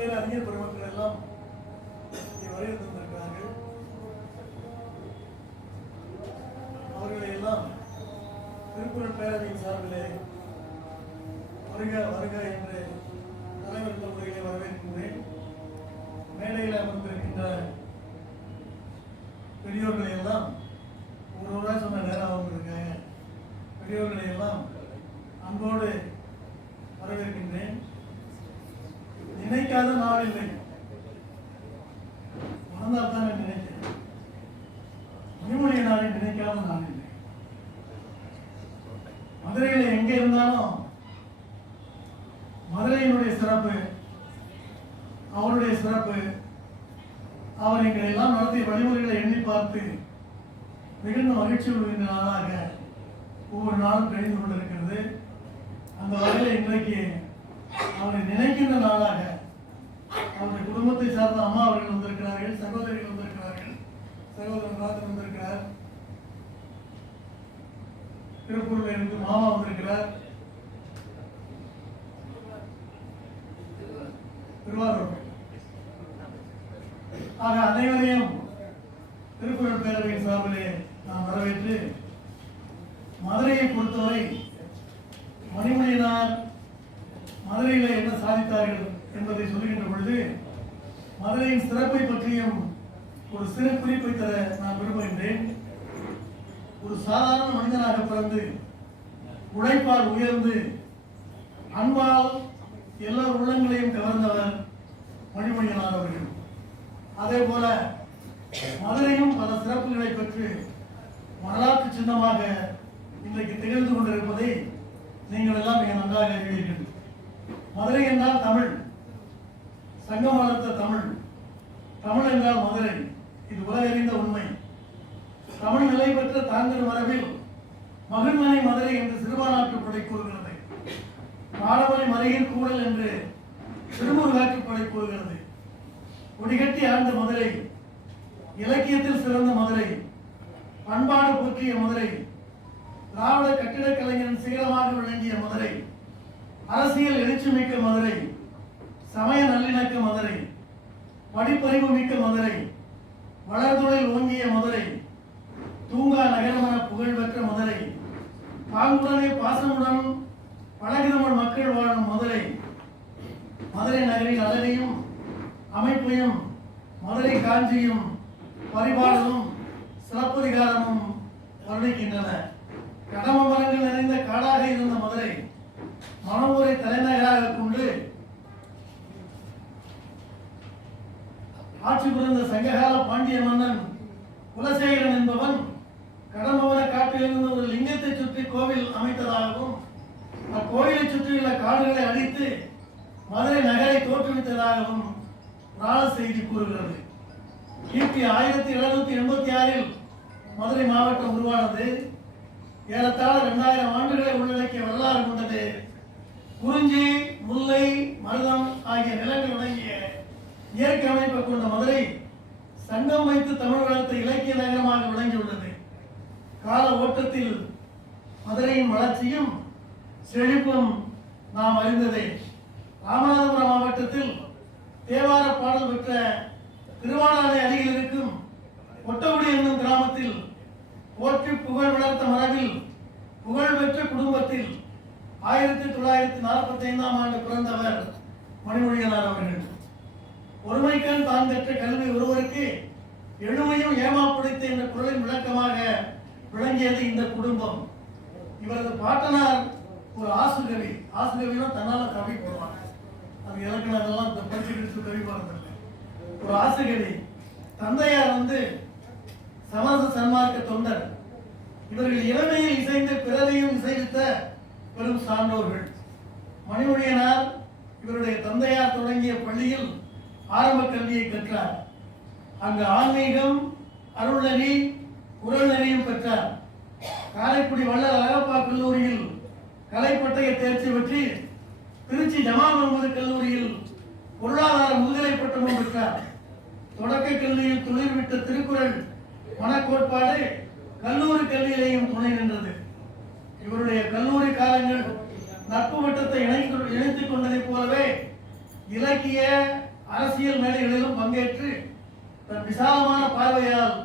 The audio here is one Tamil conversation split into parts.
பல்வேறு அறிஞர் பெருமக்கள் எல்லாம் வருகை தந்திருக்கிறார்கள். அவர்களை எல்லாம் திருக்குறள் பேரவையின் சார்பிலே வருக வருக என்று தலைவர் முறையிலே வரவேற்கின்றேன். மேடையில் அமர்ந்திருக்கின்ற பெரியோர்களை எல்லாம் ஒருவராக சொன்ன நேரம் அவங்களுக்காக பெரியோர்களை எல்லாம் அன்போடு வரவேற்கின்றேன். நினைக்காத நாள் இல்லை, மறந்தால் தான் நினைக்கிறேன். மணிமொழி நாளை நினைக்காத நாள் இல்லை. மதுரையில் எங்கே இருந்தாலும் மதுரையினுடைய சிறப்பு, அவருடைய சிறப்பு, அவர் எங்களை எல்லாம் நடத்திய வழிமுறைகளை எண்ணி பார்த்து மிகுந்த மகிழ்ச்சி கொள்கின்ற நாளாக ஒவ்வொரு நாளும் கழிந்து கொண்டிருக்கிறது. அந்த வகையில் இன்றைக்கு அவரை நினைக்கின்ற நாளாக அவருடைய குடும்பத்தை சார்ந்த அம்மா அவர்கள் வந்திருக்கிறார்கள், சகோதரிகள் வந்திருக்கிறார்கள், சகோதரன் ராஜன் வந்திருக்கிறார், திருப்பூரில் இருந்து மாமா வந்திருக்கிறார், திருவாரூர். ஆக அனைவரையும் திருக்குறள் பேரவையின் சார்பிலே நாம் வரவேற்று, மதுரையை பொறுத்தவரை மணிமொழியினார் மதுரையில் என்ன சாதித்தார்கள் என்பதை சொல்லுகின்ற பொழுது மதுரையின் சிறப்பை பற்றியும் ஒரு சிறு குறிப்பை தர நான் விரும்புகின்றேன். ஒரு சாதாரண மனிதனாக பிறந்து உழைப்பால் உயர்ந்து அன்பால் எல்லா உள்ளங்களையும் கவர்ந்தவர் மணிமொழியினார் அவர்கள். அதே போல மதுரையும் பல சிறப்புகளை பெற்று வரலாற்று சின்னமாக இன்றைக்கு திகழ்ந்து கொண்டிருப்பதை நீங்கள் எல்லாம் மிக நன்றாக அறிவீர்கள். மதுரை என்றால் தமிழ், சங்கம் வளர்த்த தமிழ், தமிழ் என்றால் மதுரை. இது உலக அறிந்த உண்மை. தமிழ் நிலை பெற்ற தாங்கள் மரபில் மகிழ்மனை மதுரை என்று சிறுபான்மைப்படை கூறுகிறது. மாடமலை மலையின் கூடல் என்று திருமுருகாற்றுப்படை கூறுகிறது. கொடிகட்டி ஆழ்ந்த மதுரை, இலக்கியத்தில் சிறந்த மதுரை, பண்பாடு போற்றிய மதுரை, திராவிட கட்டிடக் கலைஞரின் சிகரமாக விளங்கிய மதுரை, அரசியல் எழுச்சி மிக்க மதுரை, சமய நல்லிணக்க மதுரை, படிப்பறிவு மிக்க மதுரை, வளர்தொழில் ஓங்கிய மதுரை, தூங்கா நகரமென புகழ் பெற்ற மதுரை, பாங்குடனே பாசமுடன் பழகிதமிழ் மக்கள் வாழும் மதுரை, மதுரை நகரின் அழகையும் அமைப்பையும் மதுரை காஞ்சியும் பரிபாலனும் சிறப்பதிகாரமும் வர்ணிக்கின்றன. கடம மரங்கள் நிறைந்த காடாக இருந்த மதுரை மணவூரை தலைநகராக கொண்டு ஆட்சி புரிந்த சங்ககால பாண்டிய மன்னன் குலசேகரன் என்பவன் கடம்பவன காட்டிலிருந்து ஒரு லிங்கத்தை சுற்றி கோவில் அமைத்ததாகவும் அக்கோயிலை சுற்றியுள்ள காடுகளை அழித்து மதுரை நகரை தோற்றுவித்ததாகவும் புராண செய்தி கூறுகிறது. கிபி 1786 மதுரை மாவட்டம் உருவானது. ஏறத்தாழ 2000 ஆண்டுகளை உள்ளடக்கிய வரலாறு கொண்டது. குறிஞ்சி, முல்லை, மருதம் ஆகிய நிலங்கள் அடங்கிய இயற்கை அமைப்பை கொண்ட மதுரை சங்கம் வைத்து தமிழ் வளர்த்த இலக்கிய நகரமாக விளங்கியுள்ளது. கால ஓட்டத்தில் மதுரையின் வளர்ச்சியும் செழிப்பும் நாம் அறிந்ததே. ராமநாதபுரம் மாவட்டத்தில் தேவார பாடல் பெற்ற திருவானாலை அருகில் இருக்கும் ஒட்டகுடி என்னும் கிராமத்தில் போற்றி புகழ் வளர்த்த மரபில் புகழ்பெற்ற குடும்பத்தில் 1945 ஆண்டு பிறந்தவர் மணிமொழியினார் அவர்கள். ஒருமைக்கண் தான் பெற்ற கல்வி ஒருவருக்கு எழுமையும் ஏமாப்பிடித்த என்ற குரலின் விளக்கமாக விளங்கியது இந்த குடும்பம். இவரது பாட்டனார் ஒரு ஆசுகவி. ஆசுகவினா தன்னால கவி போடுவாங்க, அது இலக்கணம் படிச்சுக்கிட்டு கவி பாடுறதில்லை. ஒரு ஆசுகவி. தந்தையார் சமரச சன்மார்க்க தொண்டர். இவர்கள் இளமையில் இசைந்து பிறரையும் இசைவித்த பெரும் சான்றோர்கள். மணிமொழியினார் இவருடைய தந்தையார் தொடங்கிய பள்ளியில் ஆரம்ப கல்வியை கற்றார். அங்கு ஆன்மீகம், அருள்நெறி, குரல் நெறியும் பெற்றார். காரைக்குடி வள்ளல் அழகப்பா கல்லூரியில் கலைப்பட்டய தேர்ச்சி பெற்று திருச்சி ஜமால் முகமது கல்லூரியில் பொருளாதார முதுகலை பட்டமும் பெற்றார். தொடக்க கல்வியில் துளிர் விட்ட திருக்குறள் மனக்கோட்பாடு கல்லூரி கல்வியிலேயும் துணை நின்றது. இவருடைய கல்லூரி காலங்கள் நட்பு வட்டத்தை இணைத்துக் கொண்டதைப் போலவே இலக்கிய அரசியல் மேடைகளிலும் பங்கேற்று தன் விசாலமான பார்வையால்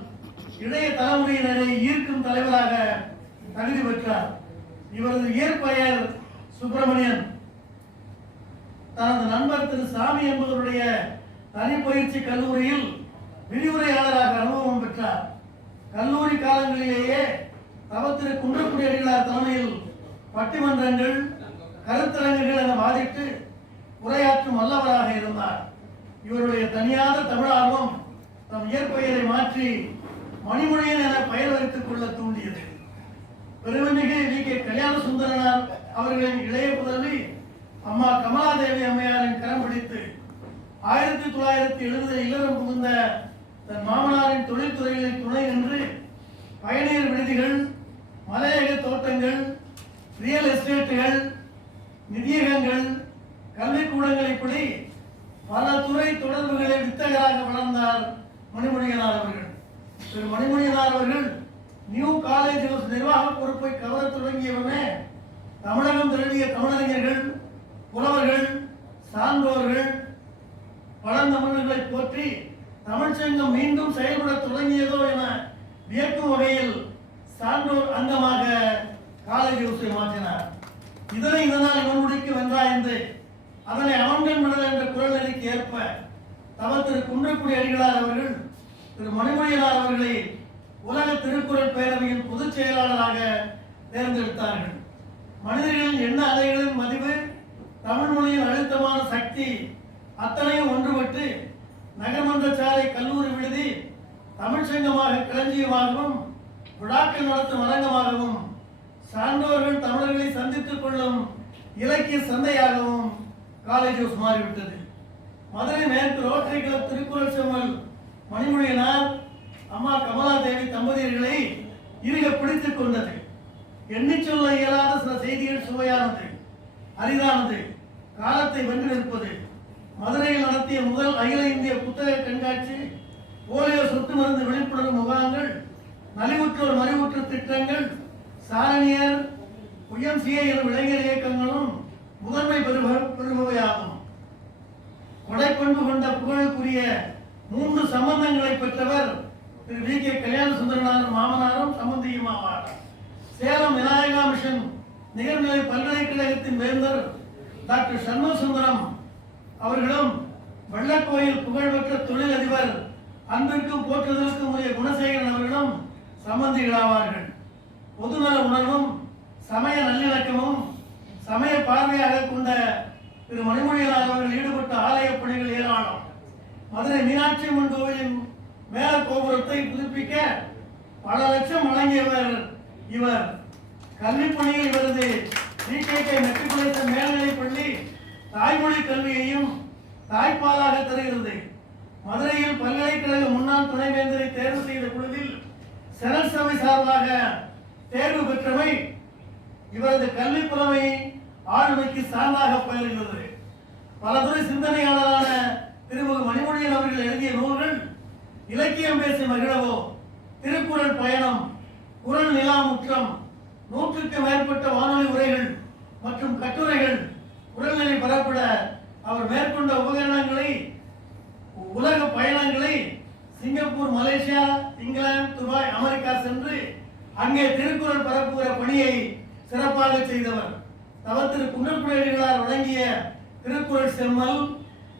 இளைய தலைமுறையினரை ஈர்க்கும் தலைவராக தகுதி பெற்றார். இவரது இயற்பெயர் சுப்பிரமணியன். தனது நண்பர் திரு சாமி என்பவருடைய தனிப்பயிற்சி கல்லூரியில் விரிவுரையாளராக அனுபவம் பெற்றார். கல்லூரி காலங்களிலேயே தவத்திரு குன்றக்குடி அடிகளார் தலைமையில் பட்டிமன்றங்கள், கருத்தரங்குகள் என வாதிட்டு உரையாற்றும் வல்லவராக இருந்தார். இவருடைய தனியாத தமிழார்வம் தம் இயற்பெயரை மாற்றி மணிமொழியன் என பெயர் வைத்துக் கொள்ள தூண்டியது. பெருமைமிகு வி.கே. கல்யாண சுந்தரனார் அவர்களின் இளைய புதல்வி அம்மா கமலாதேவி அம்மையாரின் கரம் பிடித்து 1970 இல்லறம் புகுந்த தன் மாமனாரின் தொழில்துறைகளில் துணை நின்று பயணியர் விடுதிகள், மலையக தோட்டங்கள், ரியல் எஸ்டேட்டுகள், நிதியகங்கள், கல்விக்கூடங்கள் இப்படி பல துறை தொடர்புகளை வித்தகராக வளர்ந்தார் மணிமொழியனார் அவர்கள். திரு மணிமொழியனார் அவர்கள் நியூ காலேஜ் நிர்வாக பொறுப்பை கவர தொடங்கியவுடனே தமிழகம் தழுவிய தமிழறிஞர்கள், புலவர்கள், சான்றோர்கள், பழந்தமிழர்களை போற்றி தமிழ்ச்சங்கம் மீண்டும் செயல்பட தொடங்கியதோ என வியக்கும் வகையில் சான்றோர் அங்கமாக காலேஜ் ஹவுஸை மாற்றினார். இதனால் இவனுடைக்கு வென்றாய்ந்து அதனை அவன்கள் விடல் என்ற குரல் நெறிக்கு ஏற்ப தவத்திரு குன்றக்குடி அடிகளார் அவர்கள் திரு மணிமொழியனார் அவர்களை உலக திருக்குறள் பேரவையின் பொதுச் செயலாளராக தேர்ந்தெடுத்தார்கள். மனிதர்களின் எண்ண அலைகளின் மதிப்பு, தமிழ் மொழியின் அழுத்தமான சக்தி அத்தனையும் ஒன்றுபட்டு நகர்மன்ற சாலை கல்லூரி விடுதி தமிழ்ச்சங்கமாக களஞ்சியமாகவும் விழாக்கள் நடத்தும் அரங்கமாகவும் சான்றோர்கள் தமிழர்களை சந்தித்துக் கொள்ளும் இலக்கிய சந்தையாகவும் காலேஜ் ஹவுஸ் மாறிவிட்டது. மதுரை மேற்கு ரோட்டரி கிளப் திருக்குறள் செம்மல் மணிமொழியனார் அம்மா கமலாதேவி தம்பதியர்களை இருக பிடித்துக் கொண்டது. எண்ணிச் சொல்ல இயலாத சில செய்திகள் சுவையானது, அரிதானது, காலத்தை வென்று நிற்பது. மதுரையில் நடத்திய முதல் அகில இந்திய புத்தக கண்காட்சி, போலியோ சொட்டு மருந்து விழிப்புணர்வு முகாம்கள், நலிவுற்றோர் மறிவுற்று திட்டங்கள், சாரணியர், YMCA எனும் இளைஞர் இயக்கங்களும் முதன்மை பெறுபவையாகும். கொடைப்பண்பு கொண்ட புகழுக்குரிய 3 சம்பந்தங்களை பெற்றவர் திரு வி.கே. கல்யாண சுந்தரனார் மாமனாரும் சம்பந்தியும் ஆவார். சேலம் விநாயகா மிஷன் நிகர்நிலை பல்கலைக்கழகத்தின் வேந்தர் டாக்டர் சண்முக சுந்தரம் அவர்களும் வெள்ளக்கோயில் புகழ்பெற்ற தொழிலதிபர் அன்பிற்கும் போற்றுதலுக்கும் உரிய குணசேகரன் அவர்களும் சம்பந்திகளாவார்கள். பொதுநல உணர்வும் சமய நல்லிணக்கமும் சமய பார்வையாக கொண்ட திரு மணிமொழியனார் அவர்கள் ஈடுபட்ட ஆலய பணிகள் ஏராளம். மதுரை மீனாட்சி அம்மன் கோவிலின் மேல கோபுரத்தை புதுப்பிக்க பல லட்சம் வழங்கியவர் இவர். கல்வி பணியில் இவரது வி.கே.கே. மெட்ரிகுலேஷன் மேல்நிலைப் பள்ளி தாய்மொழி கல்வியையும் தாய்ப்பாலாக தருகிறது. மதுரையில் பல்கலைக்கழக முன்னாள் துணைவேந்தரை தேர்வு செய்த குழுவில் செனட் சபை சார்பாக தேர்வு பெற்றவை இவரது கல்வி புலமை ஆளுமைக்கு சான்றாக பயில்கிறது. பலதுறை சிந்தனையாளரான திருமுக மணிமொழியன் அவர்கள் எழுதிய நூல்கள் இலக்கியம் பேசி மகிழவோ, திருக்குறள் பயணம், குறள் நிலாமுற்றம், 100க்கு மேற்பட்ட வானொலி உரைகள் மற்றும் கட்டுரைகள் குரல்நிலை பரப்பிட அவர் மேற்கொண்ட உபகரணங்களை, உலக பயணங்களை, Singapore, Malaysia, England, Dubai, America சென்று அங்கே திருக்குறள் பரப்புகிற பணியை சிறப்பாக செய்தவர். தவத்திரு குன்றக்குடி அடிகளார் வழங்கிய திருக்குறள் செம்மல்,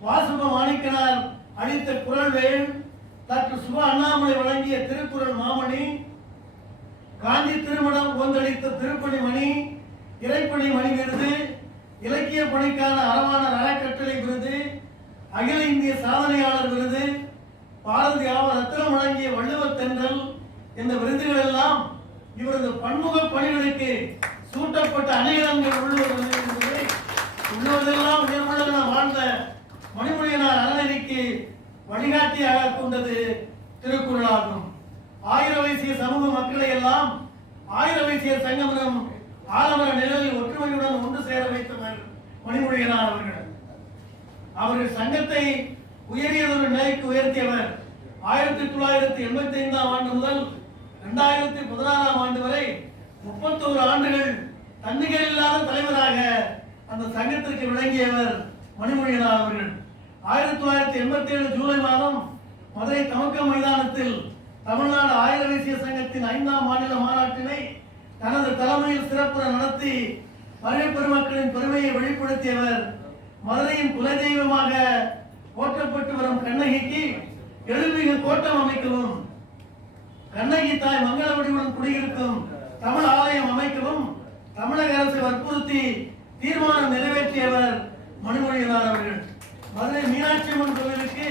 வாசுப மாணிக்கனார் அளித்த குறள்வேல், டாக்டர் சுபா அண்ணாமலை வழங்கிய திருக்குறள் மாமணி, காஞ்சி திருமணம் கொந்தளித்த திருப்பணி மணி, இறைப்பணி மணி விருது, இலக்கிய பணிக்கான அரவாணர் அறக்கட்டளை விருது, அகில இந்திய சாதனையாளர் விருது, பாரதி ஆவர் ரத்னம் வழங்கிய வள்ளுவர் தென்றல் என்ற விருதுகள் எல்லாம் இவரது பன்முக பணிகளுக்கு சூட்டப்பட்ட அனைவரங்கள் உள்ளவரெல்லாம் உயர்வுள்ள வாழ்ந்த மணிமொழியனார் அறநெறிக்கு வழிகாட்டியாக கொண்டது திருக்குறளாகும். ஆயிர வைசிய சமூக மக்களை எல்லாம் ஆயிர வைசிய சங்கமனம் ஆலமர நிழலில் ஒற்றுமையுடன் ஒன்று சேர வைத்தவர் மணிமொழியனார் அவர்கள். அவர்கள் சங்கத்தை உயரியதொரு நிலைக்கு உயர்த்தியவர். 1985 ஆண்டு முதல் 2016 ஆண்டு வரை 31 ஆண்டுகள் தன்னிகர் இல்லாத தலைவராக அந்த சங்கத்திற்கு விளங்கியவர் மணிமொழியனார் அவர்கள். 1987 ஜூலை மாதம் மதுரை தமக்கம் மைதானத்தில் தமிழ்நாடு ஆயுத வைசிய சங்கத்தின் 5ஆம் மாநில மாநாட்டினை தனது தலைமையில் சிறப்புற நடத்தி வருகை பெருமக்களின் பெருமையை வெளிப்படுத்தியவர். மதுரையின் குலதெய்வமாக போற்றப்பட்டு வரும் கண்ணகிக்கு எழுமிகு கோட்டம் அமைக்கவும், கண்ணகி தாய் மங்கள வடிவுடன் குடியிருக்கும் தமிழ் ஆலயம் அமைக்கவும் தமிழக அரசை வற்புறுத்தி தீர்மானம் நிறைவேற்றியவர் மணிமொழியனார் அவர்கள். மதுரை மீனாட்சி அம்மன் கோவிலுக்கு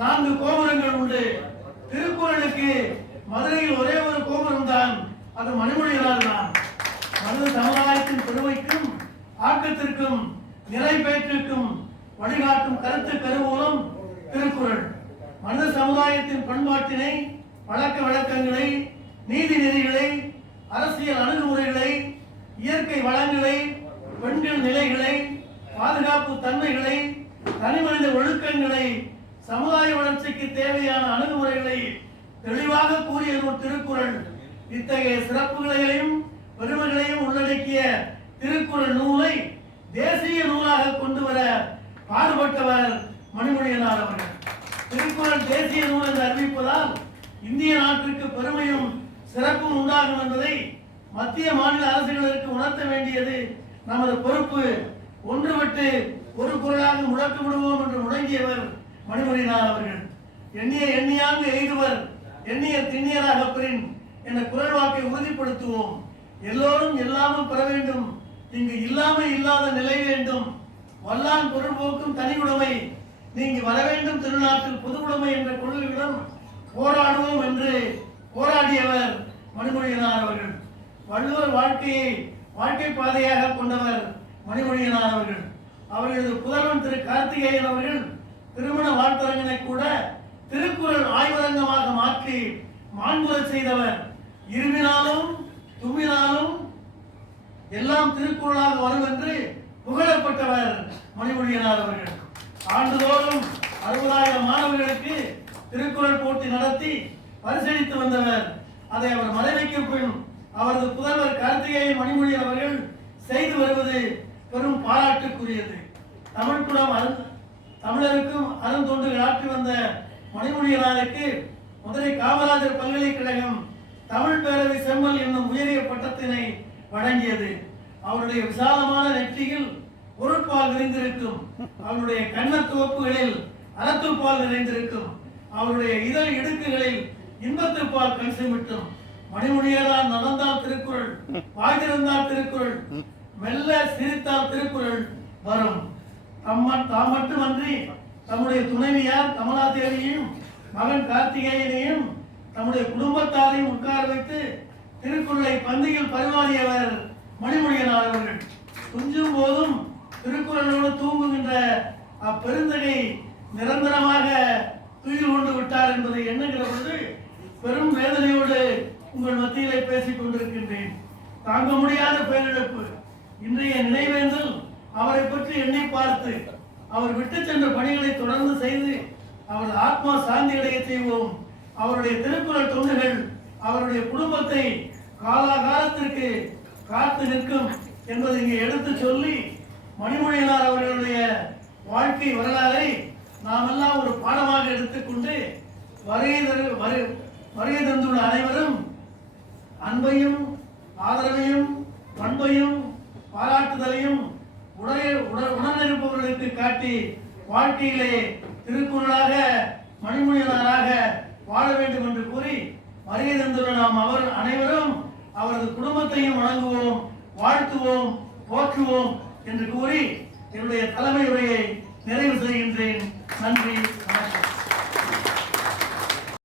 4 கோபுரங்கள் உண்டு. திருக்குறளுக்கு மதுரையில் ஒரே ஒரு கோபுரம் தான், அது மணிமொழியனார் தான். மனித சமுதாயத்தின் பெருமைக்கும் ஆக்கத்திற்கும் நிறைவேற்றிற்கும் வழிகாட்டும் கருத்து கருவூலம் திருக்குறள். மனித சமுதாயத்தின் பண்பாட்டினை, பழக்க வழக்கங்களை, நீதி நெறிகளை, அரசியல் அணுகுமுறைகளை, இயற்கை வளங்களை, பெண்கள் நிலைகளை, பாதுகாப்பு தன்மைகளை, தனிமனித ஒழுக்கங்களை, சமுதாய வளர்ச்சிக்கு தேவையான அணுகுமுறைகளை தெளிவாக கூறிய நூல் திருக்குறள். இத்தகைய சிறப்புகளையும் பெருமைகளையும் உள்ளடக்கிய திருக்குறள் நூலை தேசிய நூலாக கொண்டு வர பாடுபட்டவர் மணிமொழியனார் அவர்கள். திருக்குறள் தேசிய நூல் என்று அறிவிப்பதால் இந்திய நாட்டிற்கு பெருமையும் சிறப்பும் உண்டாகும் என்பதை மத்திய மாநில அரசுகளுக்கு உணர்த்த வேண்டியது நமது பொறுப்பு. ஒன்றுபட்டு ஒரு குரலாக முழக்க விடுவோம் என்று முழங்கியவர் மணிமொழியனார் அவர்கள். எண்ணிய எண்ணியாங்கு எய்துவர், எண்ணிய திண்ணியராக பெறின் என்ற குரல் வாக்கை உறுதிப்படுத்துவோம். எல்லோரும் எல்லாமும் பெற வேண்டும், இங்கு இல்லாமை இல்லாத நிலை வேண்டும், வல்லான் பொருள்போக்கும் தனியுடைமை நீங்கி வர வேண்டும், திருநாட்டில் பொதுவுடைமை என்ற கொள்கையுடன் போராடுவோம் என்று போராடியவர் மணிமொழியனார் அவர்கள். வள்ளுவர் வாழ்க்கை பாதையாக கொண்டவர் மணிமொழியனார் அவர்கள். அவர்களது புதல்வன் திரு கார்த்திகேயன் அவர்கள் திருமண வாழ்த்தரங்கினை கூட திருக்குறள் ஆய்வரங்கமாக மாற்றி மாண்புறச் செய்தவர். இருமினாலும் தும்மினாலும் எல்லாம் திருக்குறளாக வரும் என்று புகழப்பட்டவர் மணிமொழியனார் அவர்கள். ஆண்டுதோறும் 60,000 மாணவர்களுக்கு திருக்குறள் போட்டி நடத்தி பரிசளித்து வந்தவர். அதை அவர் மறைவைக்கு பின் அவரது புதல்வர் கார்த்திகேயன் மணிமொழியன் அவர்கள் செய்து வருவது பெரும் பாராட்டுக்குரியது. தமிழருக்கும் அருந்தொண்டுகள் ஆற்றி வந்த மணிமொழியனாருக்கு மதுரை காமராஜர் பல்கலைக்கழகம் தமிழ் பேரவை செம்மல் என்னும் உயரிய பட்டத்தினை வழங்கியது. அவருடைய விசாலமான நெற்றியில் பொருட்பால் நிறைந்திருக்கும், அவருடைய கண்ணத்துவப்புகளில் அறத்துப்பால் நிறைந்திருக்கும், அவருடைய இதழ் இடுக்குகளில் இன்பத்துப்பால் கண் சிமிட்டும். மணிமொழியனார் நடந்தால் திருக்குறள், வாய் திறந்தால் திருக்குறள், மெல்ல சிரித்தால் திருக்குறள் வரும். தாம் மட்டுமன்றி தம்முடைய துணைவியார் கமலாதேவியையும் மகன் கார்த்திகேயனையும் தம்முடைய குடும்பத்தாரையும் உட்கார வைத்து திருக்குறளை பந்தியில் பரிமாறியவர் மணிமொழியனார் அவர்கள். துஞ்சும் போதும் திருக்குறளோடு தூங்குகின்ற அப்பெருந்தகை நிரந்தரமாக துயில் கொண்டு விட்டார் என்பதை எண்ணுகிற பொழுது பெரும் வேதனையோடு உங்கள் மத்தியிலே பேசிக் கொண்டிருக்கின்றேன். தாங்க முடியாத பேரிழப்பு. இன்றைய நினைவேந்தல் அவரை பற்றி எண்ணி பார்த்து அவர் விட்டு சென்ற பணிகளை தொடர்ந்து செய்து அவரது ஆத்மா சாந்தி அடைய செய்வோம். அவருடைய திருக்குறள் தொண்டுகள் அவருடைய குடும்பத்தை காலாகாலத்திற்கு காத்து நிற்கும் என்பதை இங்கே எடுத்து சொல்லி மணிமொழியனார் அவர்களுடைய வாழ்க்கை வரலாறை நாம் எல்லாம் ஒரு பாடமாக எடுத்துக்கொண்டு வருகை தந்துள்ள அனைவரும் அன்பையும் ஆதரவையும் பண்பையும் பாராட்டுதலையும் உணர்ந்திருப்பவர்களுக்கு காட்டி வாழ்க்கையிலே திருக்குறளாக மணிமொழியனாராக வாழ வேண்டும் என்று கூறி வருகை தந்துள்ள நாம் அனைவரும் அவரது குடும்பத்தையும் வணங்குவோம், வாழ்த்துவோம், போற்றுவோம் என்று கூறி என்னுடைய தலைமை உரையை நிறைவு செய்கின்றேன். நன்றி, வணக்கம்.